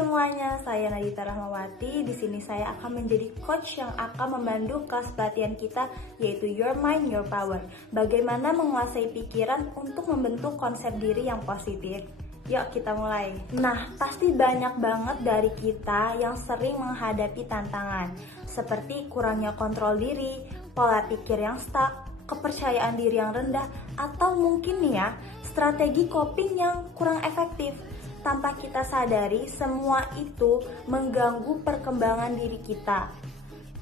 semuanya, saya Nadita Rahmawati. Di sini saya akan menjadi coach yang akan memandu kelas pelatihan kita, yaitu Your Mind, Your Power. Bagaimana menguasai pikiran untuk membentuk konsep diri yang positif. Yuk kita mulai. Nah, pasti banyak banget dari kita yang sering menghadapi tantangan, seperti kurangnya kontrol diri, pola pikir yang stuck, kepercayaan diri yang rendah, atau mungkin nih ya, strategi coping yang kurang efektif. Tanpa kita sadari, semua itu mengganggu perkembangan diri kita.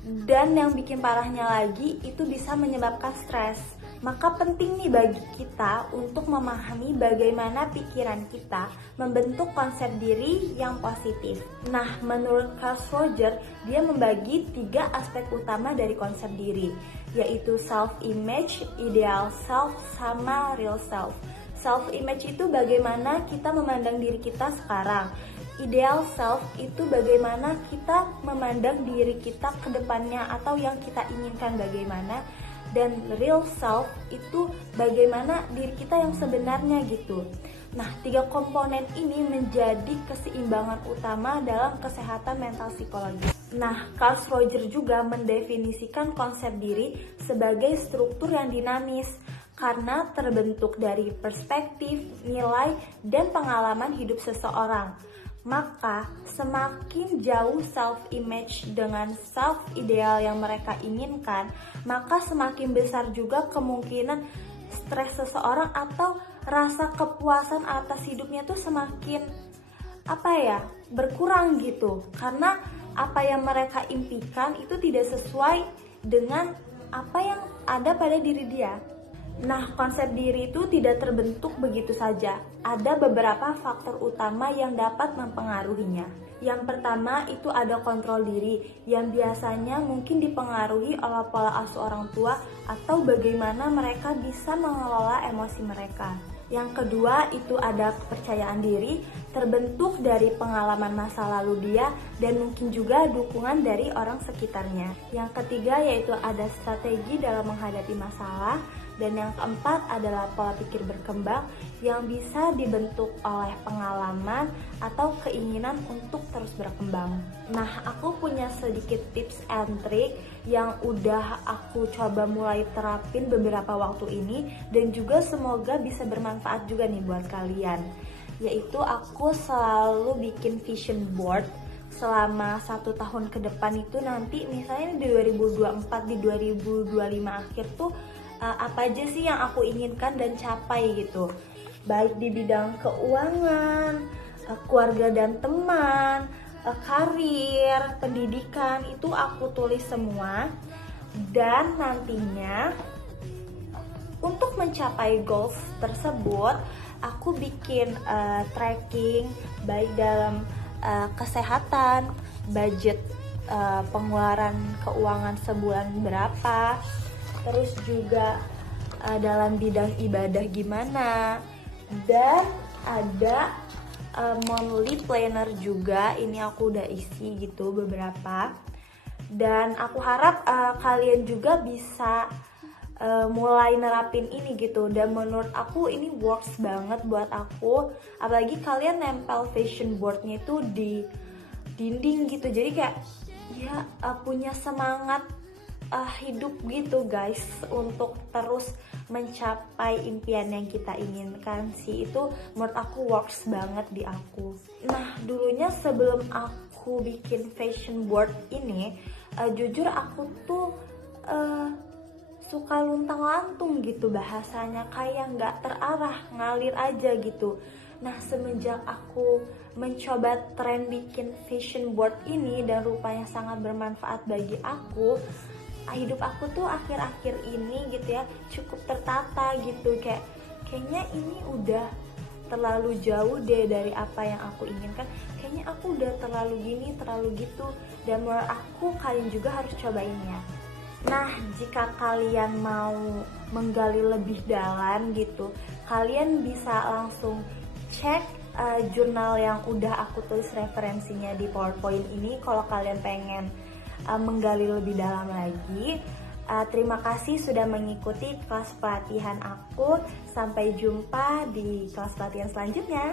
Dan yang bikin parahnya lagi, itu bisa menyebabkan stres. Maka penting nih bagi kita untuk memahami bagaimana pikiran kita membentuk konsep diri yang positif. Nah, menurut Carl Rogers, dia membagi 3 aspek utama dari konsep diri, yaitu self-image, ideal self, sama real self. Self-image itu bagaimana kita memandang diri kita sekarang. Ideal self itu bagaimana kita memandang diri kita ke depannya atau yang kita inginkan bagaimana. Dan real self itu bagaimana diri kita yang sebenarnya gitu. Nah, 3 komponen ini menjadi keseimbangan utama dalam kesehatan mental psikologis. Nah, Carl Rogers juga mendefinisikan konsep diri sebagai struktur yang dinamis karena terbentuk dari perspektif, nilai, dan pengalaman hidup seseorang. Maka semakin jauh self-image dengan self-ideal yang mereka inginkan, maka semakin besar juga kemungkinan stres seseorang atau rasa kepuasan atas hidupnya tuh semakin berkurang gitu. Karena apa yang mereka impikan itu tidak sesuai dengan apa yang ada pada diri dia. Nah, konsep diri itu tidak terbentuk begitu saja. Ada beberapa faktor utama yang dapat mempengaruhinya. Yang pertama itu ada kontrol diri yang biasanya mungkin dipengaruhi oleh pola asuh orang tua atau bagaimana mereka bisa mengelola emosi mereka. Yang kedua itu ada kepercayaan diri terbentuk dari pengalaman masa lalu dia dan mungkin juga dukungan dari orang sekitarnya. Yang ketiga yaitu ada strategi dalam menghadapi masalah. Dan yang keempat adalah pola pikir berkembang yang bisa dibentuk oleh pengalaman atau keinginan untuk terus berkembang. Nah, aku punya sedikit tips and trick yang udah aku coba mulai terapin beberapa waktu ini dan juga semoga bisa bermanfaat juga nih buat kalian. Yaitu aku selalu bikin vision board selama 1 tahun ke depan itu nanti misalnya di 2024, di 2025 akhir tuh apa aja sih yang aku inginkan dan capai gitu, baik di bidang keuangan, keluarga dan teman, karir, pendidikan, itu aku tulis semua. Dan nantinya untuk mencapai goals tersebut aku bikin tracking baik dalam kesehatan, budget pengeluaran keuangan sebulan berapa, terus juga dalam bidang ibadah gimana, dan ada monthly planner juga, ini aku udah isi gitu beberapa. Dan aku harap kalian juga bisa mulai nerapin ini gitu, dan menurut aku ini works banget buat aku, apalagi kalian nempel vision boardnya itu di dinding gitu, jadi kayak ya punya semangat hidup gitu guys, untuk terus mencapai impian yang kita inginkan sih. Itu menurut aku works banget di aku. Nah, dulunya sebelum aku bikin fashion board ini, jujur aku tuh suka luntang-lantung gitu bahasanya, kayak nggak terarah, ngalir aja gitu. Nah, semenjak aku mencoba tren bikin fashion board ini dan rupanya sangat bermanfaat bagi aku, hidup aku tuh akhir-akhir ini gitu ya cukup tertata gitu, kayaknya ini udah terlalu jauh deh dari apa yang aku inginkan, kayaknya aku udah terlalu gini, terlalu gitu, dan menurut aku kalian juga harus cobain ya. Nah, jika kalian mau menggali lebih dalam gitu, kalian bisa langsung cek jurnal yang udah aku tulis referensinya di PowerPoint ini kalau kalian pengen menggali lebih dalam lagi. Terima kasih sudah mengikuti kelas pelatihan aku. Sampai jumpa di kelas pelatihan selanjutnya.